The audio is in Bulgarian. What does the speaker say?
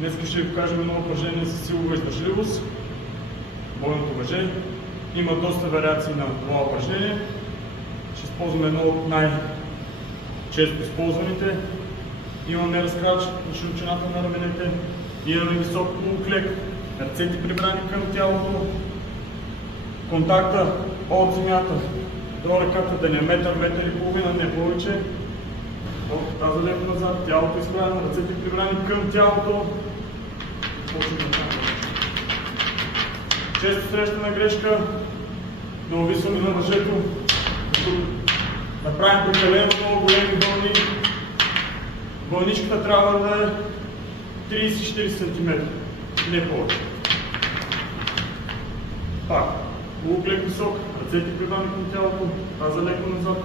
Днес ще ви покажем едно упражнение за силова издържливост, бойното въже. Има доста вариации на това упражнение. Ще използваме едно от най-често използваните. Имаме разкрач на широчината на раменете, имаме висок полуклек, ръцете прибрани към тялото, контакта от земята до ръката да не е метър, метър и половина, не повече. Таза леко назад, тялото изправено, ръцете прибрани към тялото. Често срещана грешка, да увисваме на въжето, като направим прекалено много големи вълни. Вълничката трябва да е 30-40 см, не повече. Пак, полуклек висок, ръцете прибрани към тялото, таза леко назад.